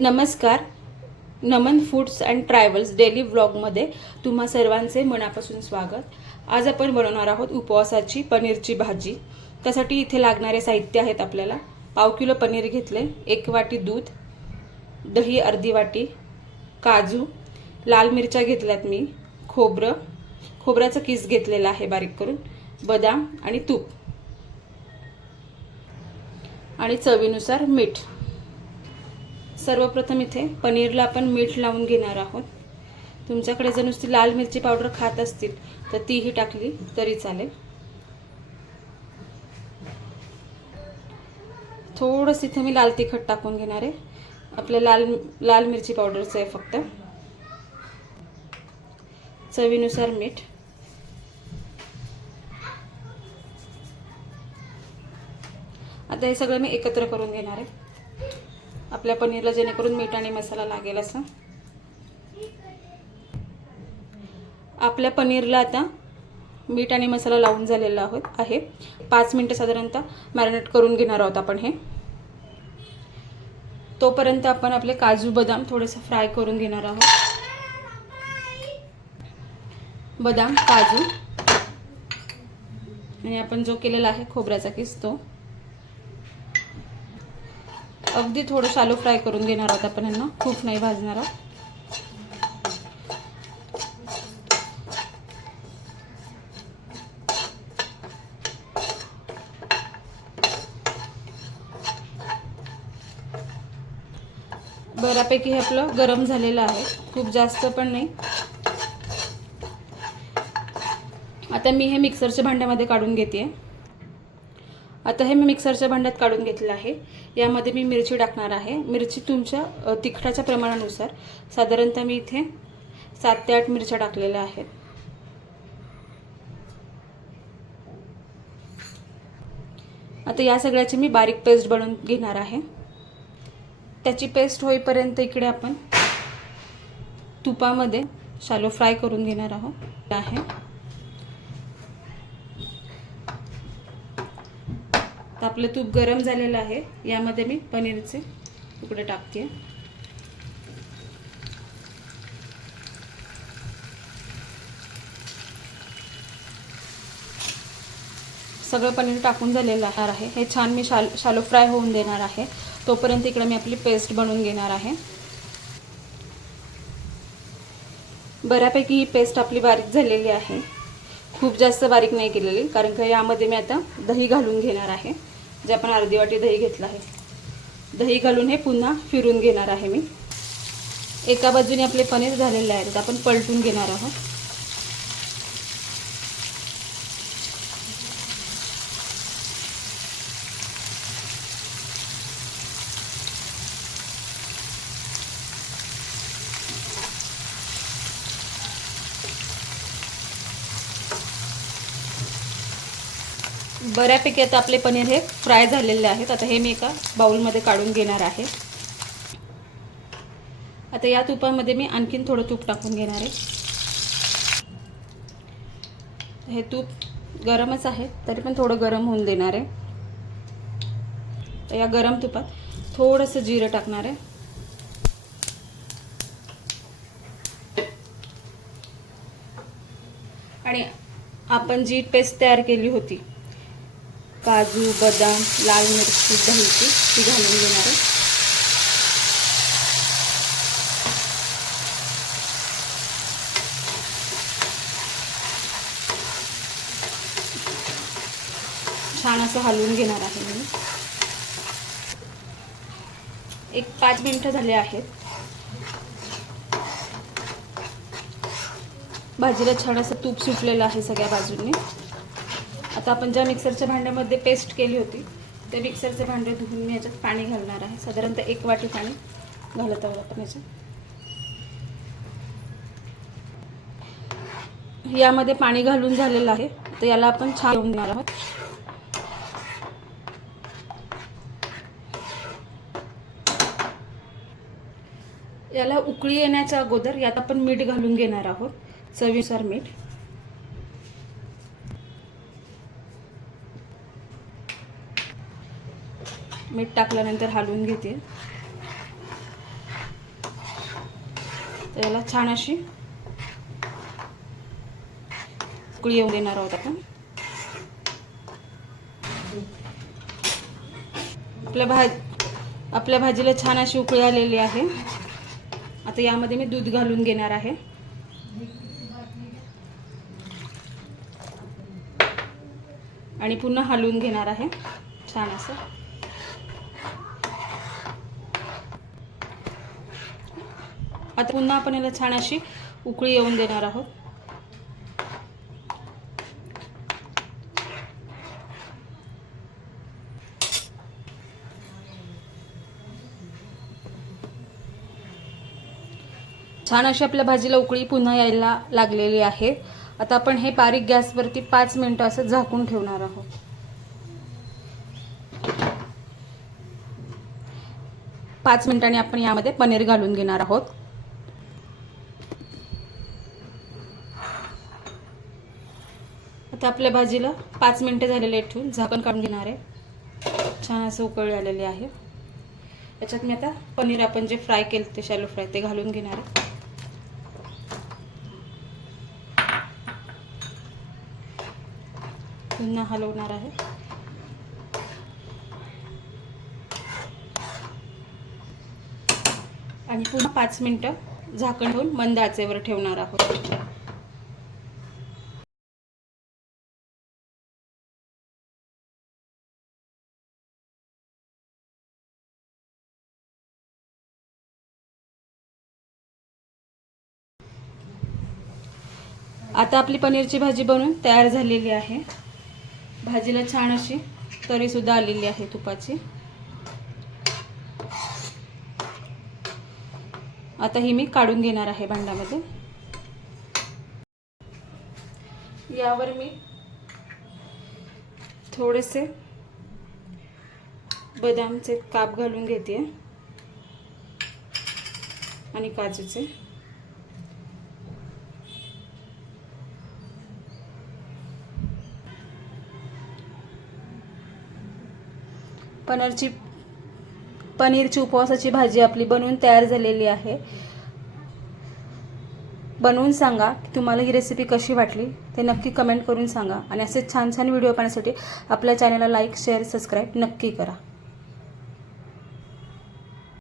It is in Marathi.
नमस्कार. Naman foods and travels daily व्लॉगमध्ये तुम्हा सर्वांचे मनापासून स्वागत. आज आपण बनवणार आहोत उपवासाची पनीरची भाजी. त्यासाठी इथे लागणारे साहित्य आहेत आपल्याला. पाव किलो पनीर घेतले एक वाटी दूध दही अर्धी वाटी काजू लाल मिरच्या घेतल्यात मी खोबरं खोबऱ्याचा किस घेतलेला आहे बारीक करून बदाम आणि तूप. आणि चवीनुसार मीठ. सर्वप्रथम इथे पनीरला आपण मीठ लावून घेणार आहोत. तुमच्याकडे जर नुसती लाल मिरची पावडर खात असतील तर तीही टाकली तरी चालेल. थोडंसं इथे मी लाल तिखट टाकून घेणार आहे. आपलं लाल लाल मिरची पावडरचं आहे फक्त. चवीनुसार मीठ. आता हे सगळं मी एकत्र करून घेणार आहे. आपल्या पनीरला जेणेकरून मीठ आणि मसाला लागेल असं. आपल्या पनीरला आता मीठ आणि मसाला लावून झालेला आहोत आहे. पाच मिनटं साधारणतः मॅरिनेट करून घेणार आहोत आपण हे. तोपर्यंत आपण आपले काजू बदाम थोडंसं फ्राय करून घेणार आहोत. बदाम काजू. आणि आपण जो केलेला आहे खोबऱ्याचा किस तो. अगदी थोडं शालो फ्राय करून घेणार आहोत आपण यांना. खूप नाही भाजणार आहोत. बऱ्यापैकी हे आपलं गरम झालेलं आहे. खूप जास्त पण नाही. आता मी हे मिक्सरच्या भांड्यामध्ये काढून घेते आता हे मी मिक्सरच्या भांड्यात काढून घेतलं आहे. यामध्ये मी मिरची टाकणार आहे. मिरची तुमच्या तिखटाच्या प्रमाणानुसार. साधारणतः मी इथे सात ते आठ मिरच्या टाकलेल्या आहेत. आता या सगळ्याची मी बारीक पेस्ट बनवून घेणार आहे. त्याची पेस्ट होईपर्यंत इकडे आपण तुपामध्ये शालो फ्राय करून घेणार आहोत. आहे. तर आपलं तूप गरम झालेलं आहे. यामध्ये मी पनीरचे तुकडे टाकते. सगळं पनीर टाकून झालेलं आहे. हे छान मी शाल शालो फ्राय होऊन देणार आहे. तोपर्यंत इकडे मी आपली पेस्ट बनवून घेणार आहे. बऱ्यापैकी ही पेस्ट आपली बारीक झालेली आहे. खूप जास्त बारीक नाही केलेली कारण का यामध्ये मी आता दही घालून घेणार आहे. जे आपण अर्धी वाटी दही घेतलं आहे. दही घालून हे पुन्हा फिरून घेणार आहे मी. एका बाजूने आपले पनीर झालेले आहेत आपण पलटून घेणार आहोत. बऱ्यापैकी आता आपले पनीर हे फ्राय झालेले आहेत. आता हे मी एका बाउलमध्ये काढून घेणार आहे. आता या तुपामध्ये मी आणखीन थोडं तूप टाकून घेणार आहे. हे तूप गरमच आहे तरी पण थोडं गरम होऊन देणार आहे. तर या गरम तुपात थोडंसं जिरं टाकणार आहे. आणि आपण जी पेस्ट तयार केली होती काजू बदाम लाल मिरची दहीची ती घालून घेणार आहे. छान असं हलवून घेणार आहे मी. एक पाच मिनटं झाले आहेत. भाजीला छान असं तूप सुटलेलं आहे सगळ्या बाजूंनी. आता आपण ज्या मिक्सरच्या भांड्यामध्ये पेस्ट केली होती ते मिक्सरचे भांडे धुवून मी याच्यात पाणी घालणार आहे. साधारणतः एक वाटी पाणी घालत आहोत आपण याच्यात. यामध्ये पाणी घालून झालेलं आहे. तर याला आपण छान घेऊन देणार आहोत. याला उकळी येण्याच्या अगोदर यात आपण मीठ घालून घेणार आहोत. चवीनुसार मीठ. मीठ टाकल्यानंतर हलवून घेते. तर याला छान अशी उकळी येऊन देणार आहोत आपण. आपल्या भाज आपल्या भाजीला छान अशी उकळी आलेली आहे. आता यामध्ये मी दूध घालून घेणार आहे. आणि पुन्हा हलवून घेणार आहे. छान असं. आता पुन्हा आपण याला छान अशी उकळी येऊन देणार आहोत. छान अशी आपल्या भाजीला उकळी पुन्हा यायला लागलेली आहे. आता आपण हे बारीक गॅसवरती पाच मिनटं असं झाकून ठेवणार आहोत. पाच मिनिटांनी आपण यामध्ये पनीर घालून घेणार आहोत. आता आपल्या भाजीला पाच मिनटं झालेले आहेत ठेवून. झाकण काढून घेणार आहे. छान असं उकळी आलेली आहे. याच्यात मी आता पनीर आपण जे फ्राय केलं ते शॅलो फ्राय ते घालून घेणार आहे. पुन्हा हलवणार आहे. आणि पुन्हा पाच मिनटं झाकण ठेवून मंद आचेवर ठेवणार आहोत. आता आपली पनीरची भाजी बनवून तयार झालेली आहे. भाजीला छान अशी तरीसुद्धा आलेली आहे तुपाची. आता ही मी काढून घेणार आहे भांड्यामध्ये. यावर मी थोडेसे बदामचे काप घालून घेते. आणि काजूचे. पनीरची पनीरची उपवासाची भाजी आपली बनवून तयार झालेली आहे. बनवून सांगा की तुम्हाला ही रेसिपी कशी वाटली ते नक्की कमेंट करून सांगा. आणि असे छान छान व्हिडिओ पाहण्यासाठी आपल्या चॅनलला लाईक शेअर सबस्क्राईब नक्की करा.